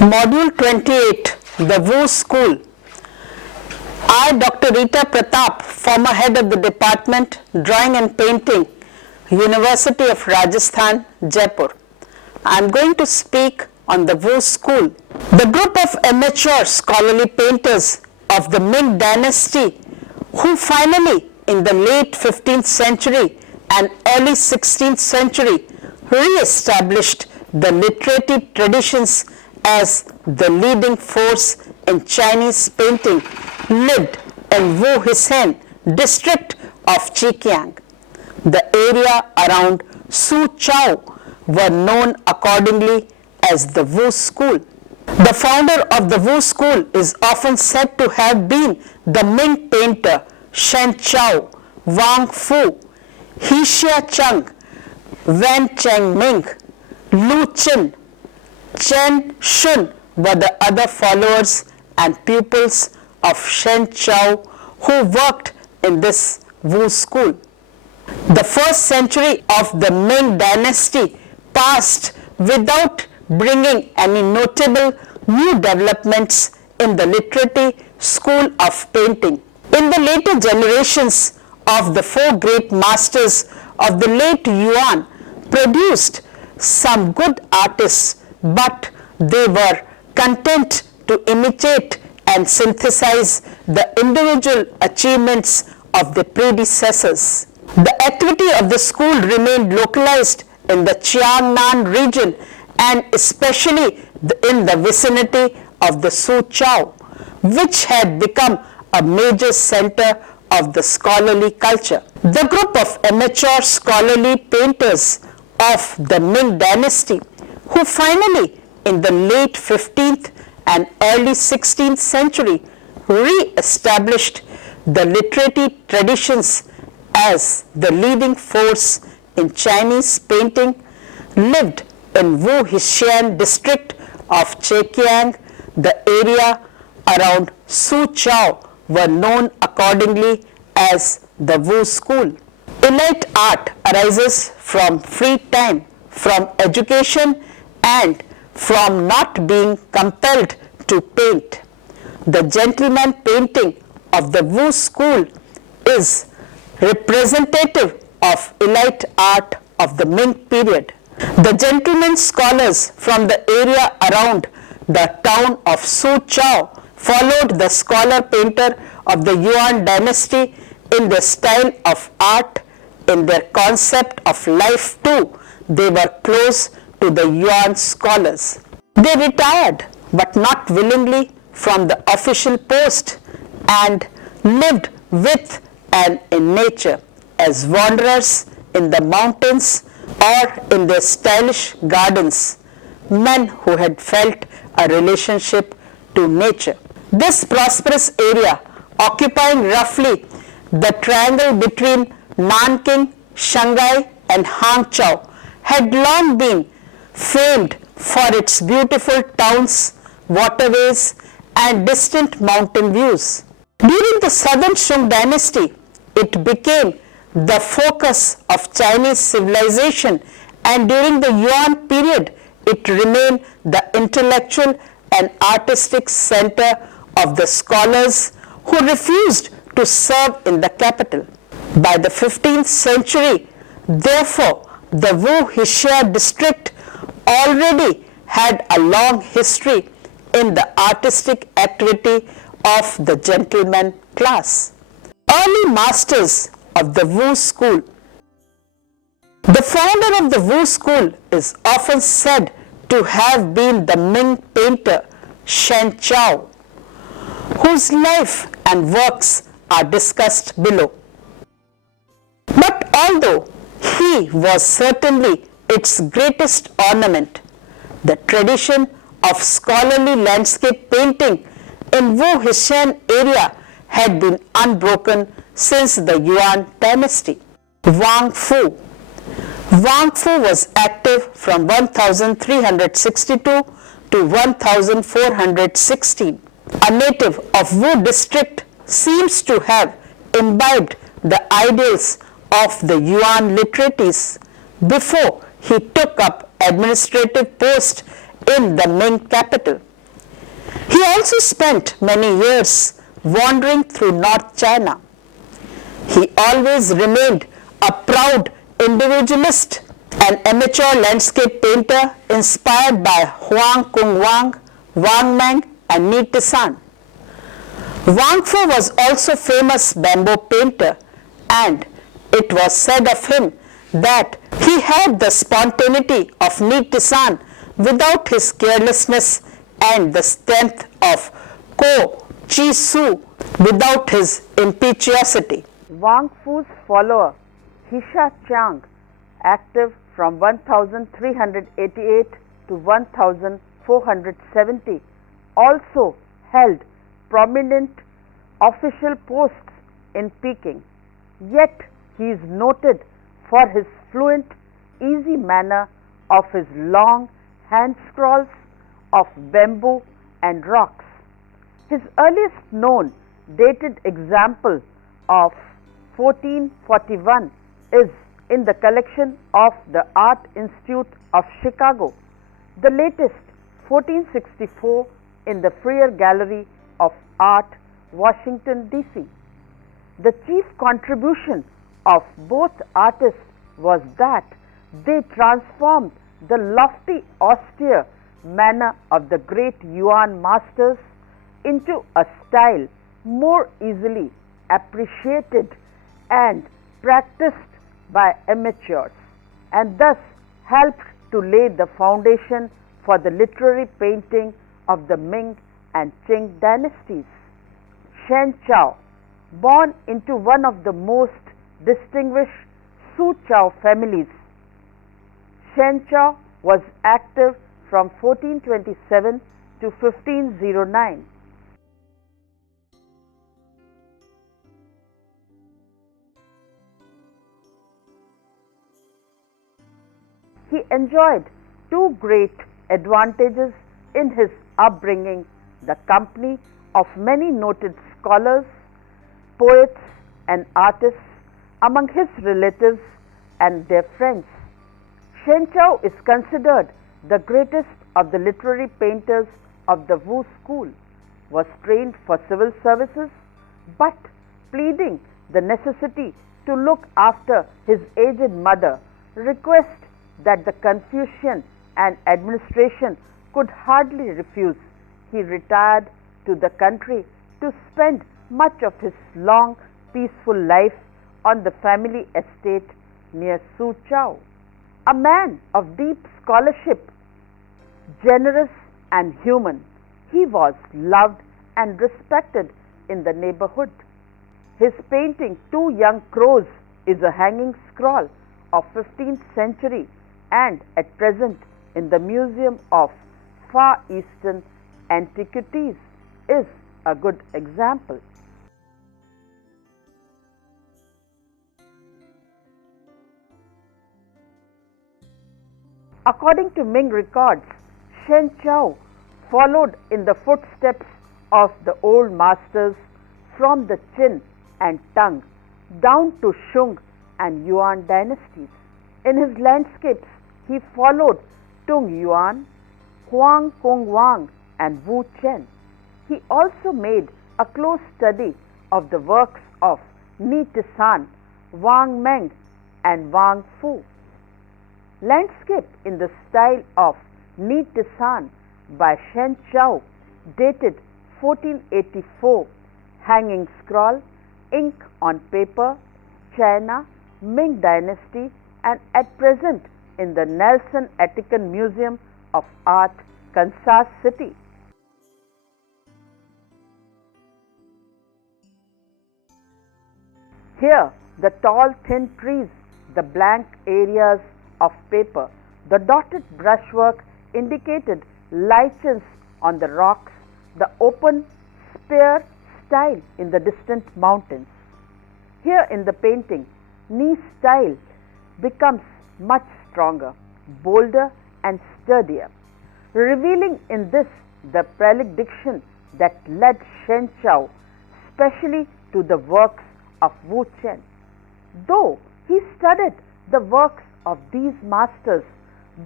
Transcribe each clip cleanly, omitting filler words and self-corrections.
Module 28, the Wu School. I, Dr. Rita Pratap, former head of the Department, Drawing and Painting, University of Rajasthan, Jaipur. I am going to speak on the Wu School. The group of amateur scholarly painters of the Ming dynasty who finally in the late 15th century and early 16th century re-established the literary traditions as the leading force in Chinese painting lived in Wu Hisan district of Zhejiang. The area around Suzhou were known accordingly as the Wu School. The founder of the Wu School is often said to have been the Ming painter Shen Chao, Wang Fu, Xia Cheng, Wen Cheng Ming, Lu Qin, Chen Shun were the other followers and pupils of Shen Chao who worked in this Wu School. The first century of the Ming dynasty passed without bringing any notable new developments in the literary school of painting. In the later generations of the four great masters of the late Yuan produced some good artists, but they were content to imitate and synthesize the individual achievements of the predecessors. The activity of the school remained localized in the Jiangnan region and especially in the vicinity of the Suzhou, which had become a major center of the scholarly culture. The group of amateur scholarly painters of the Ming dynasty who finally in the late 15th and early 16th century re-established the literary traditions as the leading force in Chinese painting lived in Wu Hisan district of Zhejiang. The area around Suzhou were known accordingly as the Wu School. Elite art arises from free time, from education and from not being compelled to paint. The gentleman painting of the Wu School is representative of elite art of the Ming period. The gentleman scholars from the area around the town of Suzhou followed the scholar painter of the Yuan dynasty in their style of art, in their concept of life too. They were close to the Yuan scholars. They retired, but not willingly, from the official post and lived with and in nature as wanderers in the mountains or in their stylish gardens, men who had felt a relationship to nature. This prosperous area, occupying roughly the triangle between Nanking, Shanghai and Hangzhou, had long been famed for its beautiful towns, waterways and distant mountain views. During the Southern Shung dynasty, it became the focus of Chinese civilization, and during the Yuan period, it remained the intellectual and artistic center of the scholars who refused to serve in the capital. By the 15th century, therefore, the Wu Hisan district already had a long history in the artistic activity of the gentleman class. Early masters of the Wu School. The founder of the Wu School is often said to have been the Ming painter Shen Chao, whose life and works are discussed below. But although he was certainly its greatest ornament, the tradition of scholarly landscape painting in Wu Hisan area had been unbroken since the Yuan dynasty. Wang Fu. Wang Fu was active from 1362 to 1416. A native of Wu district, seems to have imbibed the ideals of the Yuan literates before he took up administrative post in the Ming capital. He also spent many years wandering through North China. He always remained a proud individualist, an amateur landscape painter inspired by Huang Kung-wang, Wang Meng and Ni Tizan. Wang Fu was also a famous bamboo painter, and it was said of him that he had the spontaneity of Ni Tizan without his carelessness and the strength of Ko Chi Su without his impetuosity. Wang Fu's follower Hisha Chang, active from 1388 to 1470, also held prominent official posts in Peking. Yet he is noted for his fluent, easy manner of his long hand scrawls of bamboo and rocks. His earliest known dated example of 1441 is in the collection of the Art Institute of Chicago, the latest 1464 in the Freer Gallery of Art, Washington, D.C. The chief contribution of both artists was that they transformed the lofty, austere manner of the great Yuan masters into a style more easily appreciated and practiced by amateurs, and thus helped to lay the foundation for the literary painting of the Ming and Qing dynasties. Shen Chao, born into one of the most distinguished Su-Chao families, Shen Chao was active from 1427 to 1509. He enjoyed two great advantages in his upbringing: the company of many noted scholars, poets and artists among his relatives and their friends. Shen Chao is considered the greatest of the literary painters of the Wu school, was trained for civil services, but pleading the necessity to look after his aged mother, request that the Confucian and administration could hardly refuse, he retired to the country to spend much of his long, peaceful life on the family estate near Su-Chao. A man of deep scholarship, generous and human, he was loved and respected in the neighborhood. His painting, Two Young Crows, is a hanging scroll of 15th century and at present in the Museum of Far Eastern Antiquities is a good example. According to Ming records, Shen Chao followed in the footsteps of the old masters from the Qin and Tang down to Shung and Yuan dynasties. In his landscapes, he followed Tung Yuan, Huang Kung-wang and Wu Chen. He also made a close study of the works of Ni Tizan, Wang Meng and Wang Fu. Landscape in the style of Ni Tizan by Shen Chao, dated 1484, hanging scroll, ink on paper, China, Ming dynasty, and at present in the Nelson-Atkins Muesum of Art, Kansas City. Here, the tall thin trees, the blank areas of paper, the dotted brushwork indicated lichens on the rocks, the open spear style in the distant mountains. Here in the painting, Ni's style becomes much stronger, bolder and sturdier, revealing in this the predilection that led Shen Chao specially to the works of Wu Chen. Though he studied the works of these masters,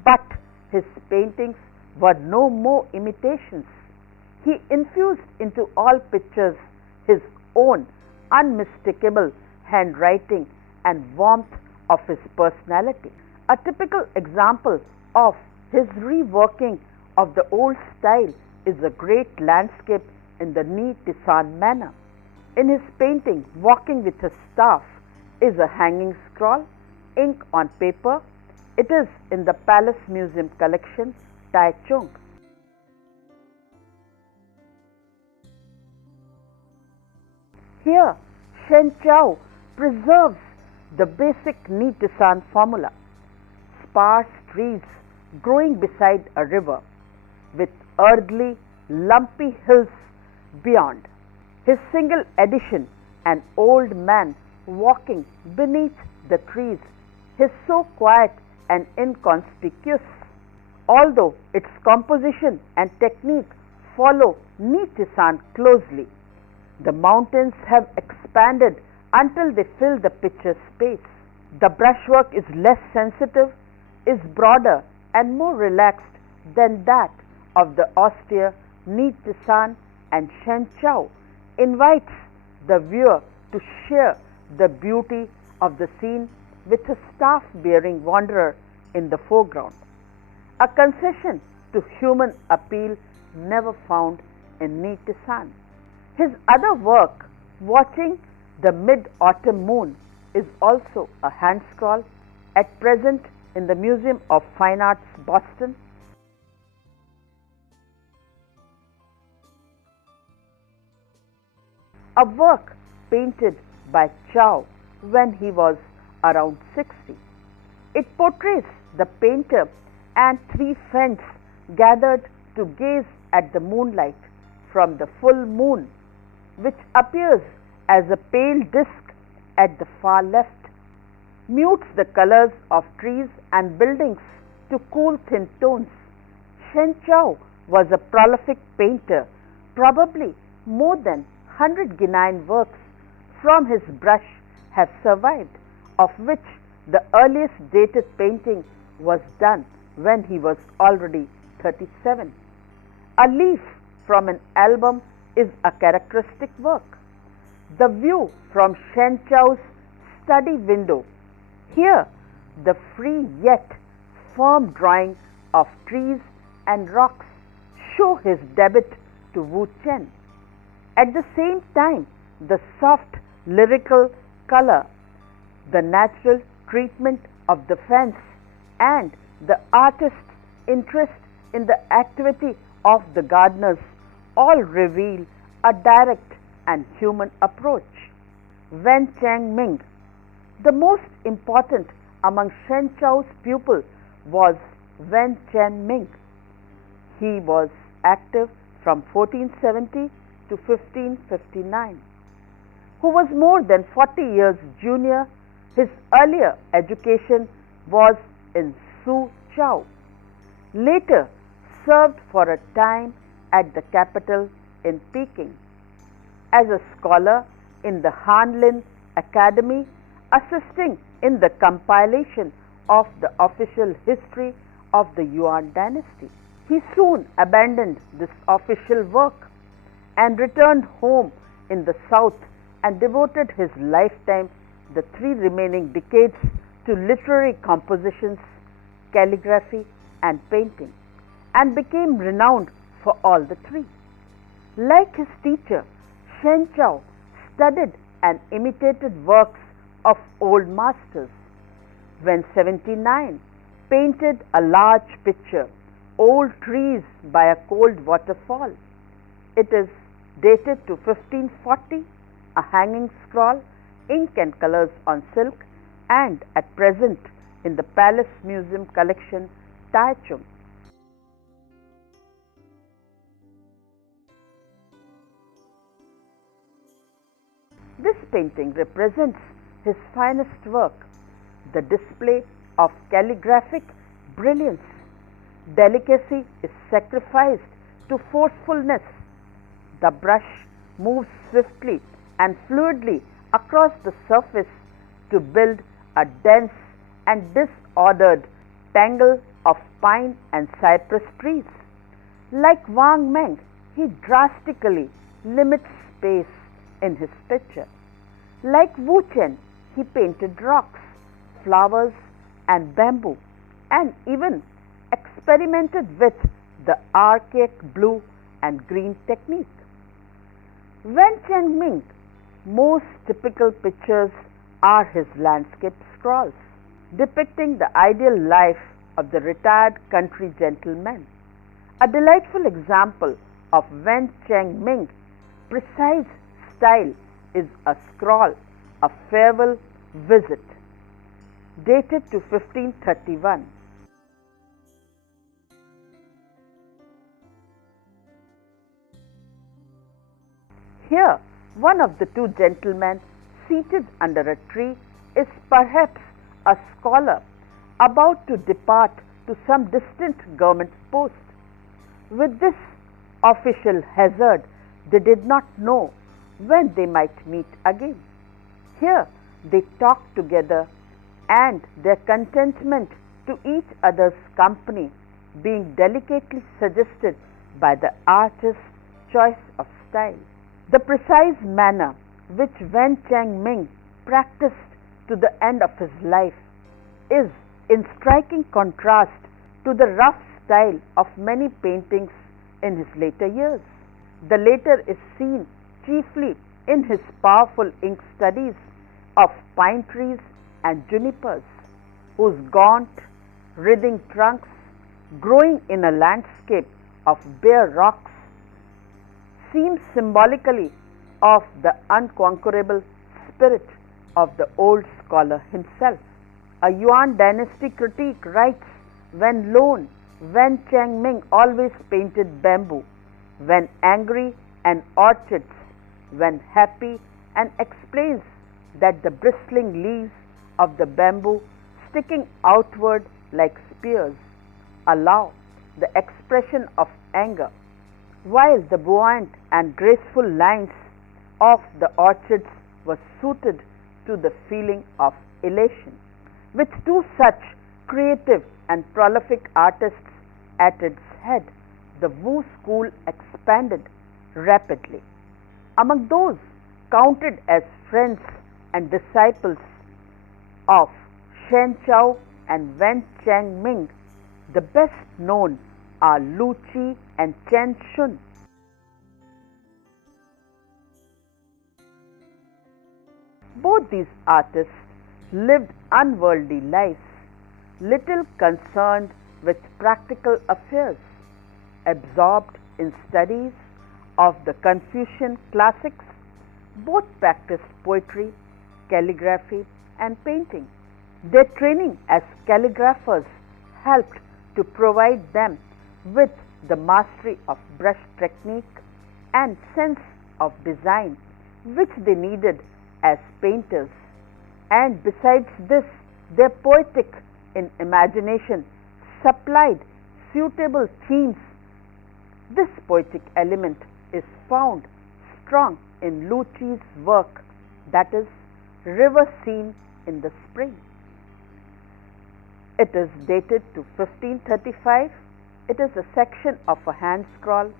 but his paintings were no more imitations. he infused into all pictures his own unmistakable handwriting and warmth of his personality. A typical example of his reworking of the old style is a great landscape in the Ni-Tisan manner. In his painting, Walking with a Staff is a hanging scroll, ink on paper. It is in the Palace Museum collection, Taichung. Here, Shen Chao preserves the basic Ni-Tisan formula: sparse trees growing beside a river, with earthly, lumpy hills beyond. His single edition, An Old Man Walking Beneath the Trees, is so quiet and inconspicuous, although its composition and technique follow Ni-Tisan closely. The mountains have expanded until they fill the picture space. The brushwork is less sensitive, is broader and more relaxed than that of the austere Ni-Tisan, and Shen Chao invites the viewer to share the beauty of the scene with a staff-bearing wanderer in the foreground, a concession to human appeal never found in Ni-Tisan. His other work, Watching the Mid-Autumn Moon, is also a hand scroll, at present in the Museum of Fine Arts, Boston. A work painted by Chao when he was around 60. It portrays the painter and three friends gathered to gaze at the moonlight from the full moon, which appears as a pale disk at the far left, mutes the colors of trees and buildings to cool thin tones. Shen Chao was a prolific painter. Probably more than 100 Guinean works from his brush have survived, of which the earliest dated painting was done when he was already 37. A leaf from an album is a characteristic work. The view from Shen Chao's study window. Here, the free yet firm drawing of trees and rocks show his debut to Wu Chen. At the same time, the soft lyrical color, the natural treatment of the fence, and the artist's interest in the activity of the gardeners all reveal a direct and human approach. Wen Cheng Ming. The most important among Shen Chao's pupils was Wen Cheng Ming. He was active from 1470 to 1559, who was more than 40 years junior. His earlier education was in Suzhou. Later served for a time at the capital in Peking as a scholar in the Hanlin Academy, assisting in the compilation of the official history of the Yuan dynasty. He soon abandoned this official work and returned home in the south and devoted his lifetime, the 3 remaining decades, to literary compositions, calligraphy and painting, and became renowned for all the 3. Like his teacher, Shen Chao studied and imitated works of old masters. When 79, painted a large picture, Old Trees by a Cold Waterfall. It is dated to 1540, a hanging scroll, ink and colors on silk, and at present in the Palace Museum collection, Taichung. This painting represents his finest work, the display of calligraphic brilliance. Delicacy is sacrificed to forcefulness. The brush moves swiftly and fluidly across the surface to build a dense and disordered tangle of pine and cypress trees. Like Wang Meng, he drastically limits space in his picture. Like Wu Chen, he painted rocks, flowers, and bamboo, and even experimented with the archaic blue and green technique. Wen Chengming most typical pictures are his landscape scrawls, depicting the ideal life of the retired country gentleman. A delightful example of Wen Chengming's precise style is a scroll, A Farewell Visit, dated to 1531. Here, one of the two gentlemen seated under a tree is perhaps a scholar about to depart to some distant government post. With this official hazard, they did not know when they might meet again. Here they talked together, and their contentment to each other's company being delicately suggested by the artist's choice of style. The precise manner which Wen Chengming practiced to the end of his life is in striking contrast to the rough style of many paintings in his later years. The latter is seen chiefly in his powerful ink studies of pine trees and junipers, whose gaunt, writhing trunks, growing in a landscape of bare rocks, seem symbolically of the unconquerable spirit of the old scholar himself. A Yuan dynasty critic writes, when lone, Wen Chengming always painted bamboo, when angry, and orchids, when happy, and explains that the bristling leaves of the bamboo sticking outward like spears allow the expression of anger, while the buoyant and graceful lines of the orchids were suited to the feeling of elation. With two such creative and prolific artists at its head, the Wu school expanded rapidly. Among those counted as friends and disciples of Shen Chao and Wen Chengming, the best known are Lu Qi and Chen Shun. Both these artists lived unworldly lives, little concerned with practical affairs, absorbed in studies of the Confucian classics. Both practiced poetry, calligraphy, and painting. Their training as calligraphers helped to provide them with the mastery of brush technique and sense of design which they needed as painters. And besides this, their poetic imagination supplied suitable themes. This poetic element is found strong in Lu Qi's work, that is, River Scene in the Spring. It is dated to 1535. It is a section of a hand scroll,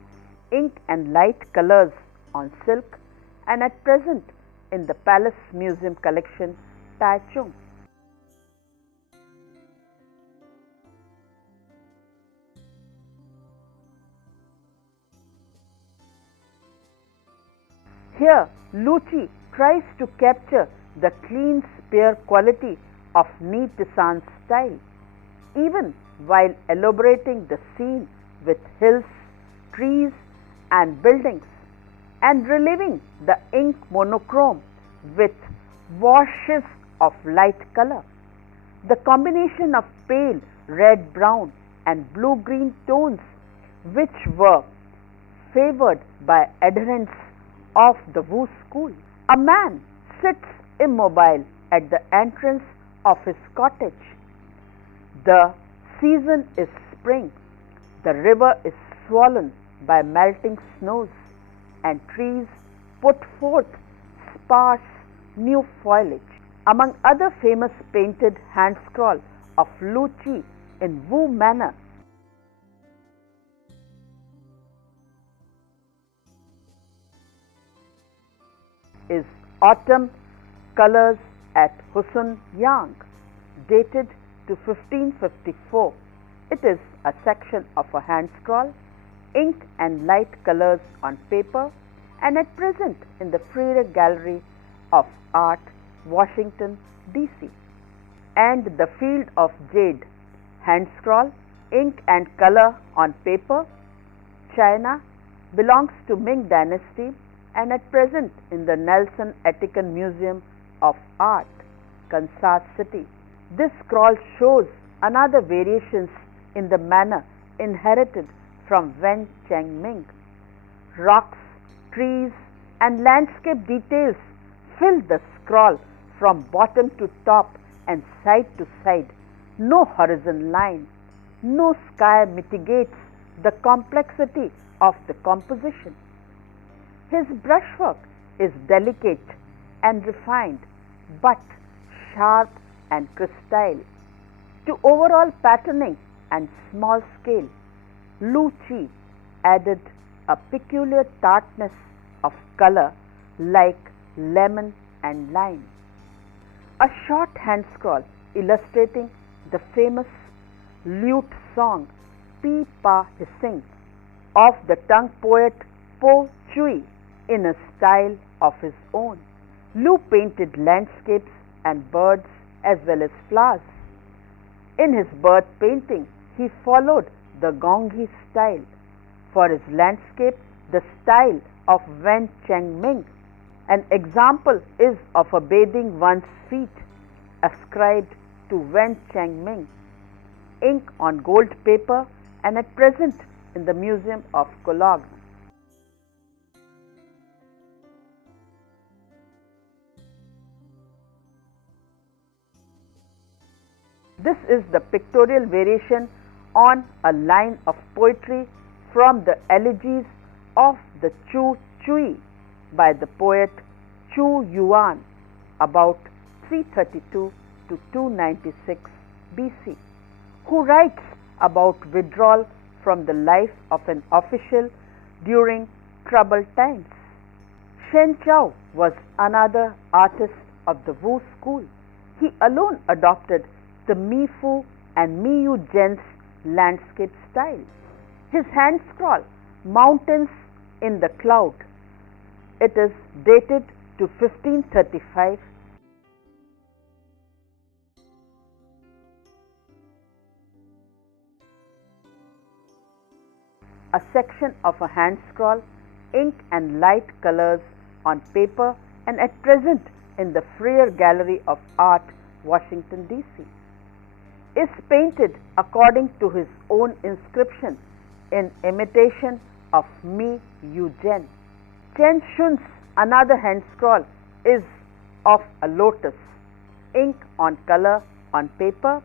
ink and light colors on silk, and at present in the Palace Museum collection, Taichung. Here, Lu Qi tries to capture the clean, spare quality of neat design style, even while elaborating the scene with hills, trees, and buildings, and relieving the ink monochrome with washes of light color. The combination of pale red-brown and blue-green tones, which were favored by adherents of the Wu school. A man sits immobile at the entrance of his cottage. The season is spring. The river is swollen by melting snows, and trees put forth sparse new foliage. Among other famous painted hand scroll of Lu Qi in Wu manner is Autumn Colors at Husunyang, dated to 1554. It is a section of a hand scroll, ink and light colors on paper, and at present in the Freire Gallery of Art, Washington, D.C. And the Field of Jade, hand scroll, ink and color on paper, China, belongs to Ming dynasty and at present in the Nelson-Atkins Muesum of Art, Kansas City. This scroll shows another variations in the manner inherited from Wen Cheng Ming. Rocks, trees and landscape details fill the scroll from bottom to top and side to side. No horizon line, no sky mitigates the complexity of the composition. His brushwork is delicate and refined, but sharp and crystal. To overall patterning and small scale, Lu Chi added a peculiar tartness of color like lemon and lime. A short hand scroll illustrating the famous lute song Pi Pa Hissing of the tongue poet Po Chui in a style of his own. Lu painted landscapes and birds as well as flowers. In his bird painting, he followed the Gonghi style. For his landscape, the style of Wen Cheng Ming. An example is of a bathing one's feet, ascribed to Wen Cheng Ming. Ink on gold paper and at present in the Museum of Cologne. This is the pictorial variation on a line of poetry from the elegies of the Chu Chui by the poet Chu Yuan about 332 to 296 BC, who writes about withdrawal from the life of an official during troubled times. Shen Chao was another artist of the Wu school. He alone adopted the Mi Fu and Mi Yu Zhen's landscape style. His hand scroll, Mountains in the Cloud, it is dated to 1535. A section of a hand scroll, ink and light colors on paper and at present in the Freire Gallery of Art, Washington, D.C. is painted according to his own inscription in imitation of Mi Yu Zhen. Chen Shun's another hand scroll is of a lotus, ink on color on paper,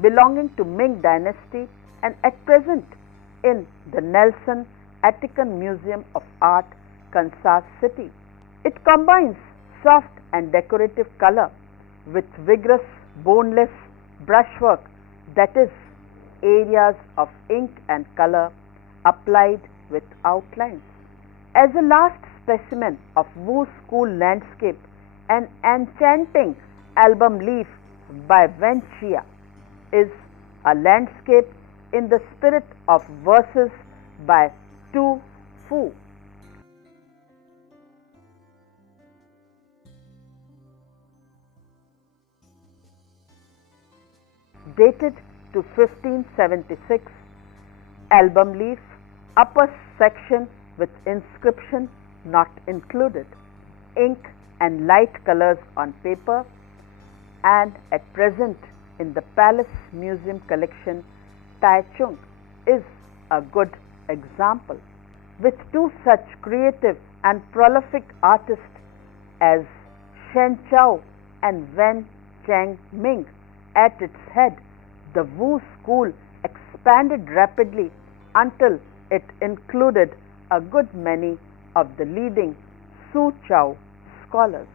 belonging to Ming dynasty and at present in the Nelson-Atkins Muesum of Art, Kansas City. It combines soft and decorative color with vigorous boneless brushwork, that is, areas of ink and color applied with outlines. As a last specimen of Wu school landscape, an enchanting album leaf by Wen Chia is a landscape in the spirit of verses by Tu Fu. Dated to 1576, album leaf, upper section with inscription not included, ink and light colors on paper, and at present in the Palace Museum collection, Taichung is a good example. With two such creative and prolific artists as Shen Chao and Wen Cheng Ming at its head, the Wu school expanded rapidly until it included a good many of the leading Suzhou scholars.